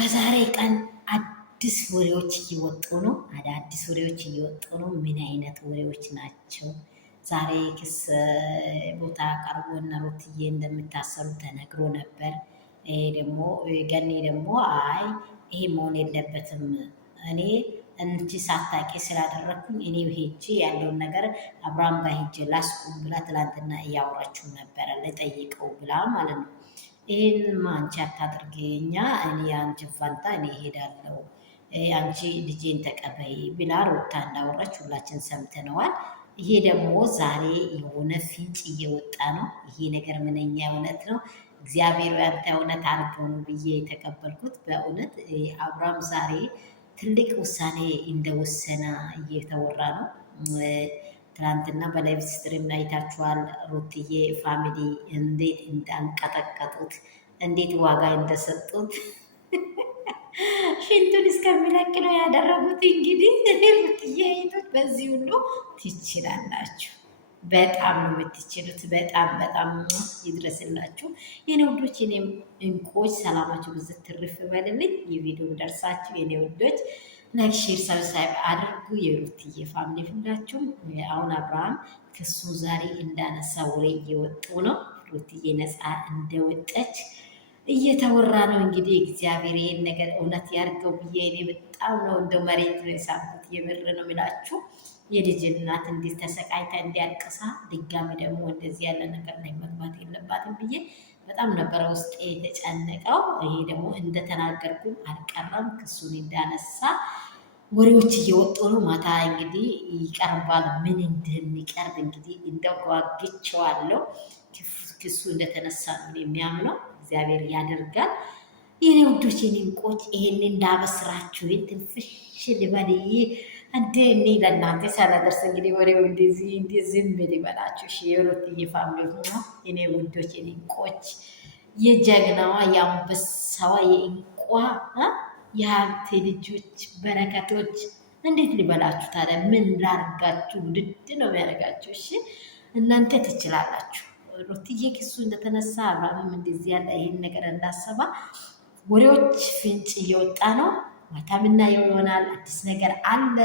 በዛሬ ቀን አዲስ ወሬዎች እየወጡ ነው። አዳዲስ ወሬዎች እየወጡ ነው። ምን አይነት ወሬዎች ናቸው? ዛሬ ክስ ቦታ ቀርቦ እነ ሩትዬ እንደምታሰሩ ተነግሮ ነበር። ደግሞ ገኒ ደግሞ አይ ይሄ መሆን የለበትም እኔ እንቺ ሳታቂ ስላደረግኩኝ እኔ ሄጄ ያለውን ነገር አብርሃም ጋር ሄጄ ላስቁም ብላ ትላንትና እያወራችሁ ነበረ ለጠይቀው ብላ ማለት ነው። ይህንማ አንቺ አታድርጊ፣ እኛ እኔ አንቺ ፋንታ እኔ እሄዳለሁ፣ አንቺ ልጄን ተቀበይ ብላ ሩታ እንዳወራች ሁላችን ሰምተነዋል። ይሄ ደግሞ ዛሬ የሆነ ፍንጭ እየወጣ ነው። ይሄ ነገር ምንኛ እውነት ነው። እግዚአብሔር ያንተ እውነት አድርገው ነው ብዬ የተቀበልኩት። በእውነት አብርሃም ዛሬ ትልቅ ውሳኔ እንደወሰነ እየተወራ ነው። ትናንትና በላይቭ ስትሪም አይታችኋል። ሩትዬ ፋሚሊ እንዴት እንዳንቀጠቀጡት እንዴት ዋጋ እንደሰጡት ሽንቱን እስከሚለቅ ነው ያደረጉት። እንግዲህ ሩትዬ ይቶች በዚህ ሁሉ ትችላላችሁ። በጣም ነው የምትችሉት። በጣም በጣም ይድረስላችሁ የኔ ውዶች፣ የኔ እንቁዎች። ሰላማችሁ ብዙ ትርፍ በልልኝ። የቪዲዮ ደርሳችሁ የኔ ውዶች ላይክ፣ ሼር፣ ሰብስክራይብ አድርጉ። የሩትዬ ፋሚሊ ሁላችሁም። አሁን አብርሃም ክሱ ዛሬ እንዳነሳ ወሬ እየወጡ ነው። ሩትዬ ነፃ እንደወጠች እየተወራ ነው። እንግዲህ እግዚአብሔር ይሄን ነገር እውነት ያድርገው ብዬ እኔ በጣም ነው እንደ መሬት ነው የሳምኩት። የምር ነው የሚላችሁ። የልጅ እናት እንዴት ተሰቃይታ እንዲያልቅሳ ድጋሚ ደግሞ እንደዚህ ያለ ነገር ላይ መግባት የለባትም ብዬ በጣም ነበረ ውስጤ የተጨነቀው። ይሄ ደግሞ እንደተናገርኩ አልቀረም። ክሱን እንዳነሳ ወሬዎች እየወጡ ነው። ማታ እንግዲህ ይቀርባል። ምን እንደሚቀርብ እንግዲህ እንደጓግቸዋለሁ። ክሱ እንደተነሳ ነው የሚያምነው። እግዚአብሔር ያደርጋል። የኔ ውዶች፣ የኔ እንቆች፣ ይሄን እንዳበስራችሁ ትንፍሽ ልበል እንደ እኔ ለእናንተ ሳላደርስ እንግዲህ ወሬው እንደዚህ ዝም ልበላችሁ። የሩትዬ ፋሚሊ የኔ ውዶች፣ የኔ እንቆች፣ የጀግናዋ የአንበሳዋ የእንቋ የሀብቴ ልጆች በረከቶች እንዴት ልበላችሁ ታዲያ? ምን ላርጋችሁ? ውድድ ነው የሚያደርጋችሁ። እሺ እናንተ ትችላላችሁ። ሩትዬ ክሱ እንደተነሳ አብርሃምም እንደዚህ ያለ ይህን ነገር እንዳሰባ ወሬዎች ፍንጭ እየወጣ ነው። ማታ ምናየው ይሆናል። አዲስ ነገር አለ።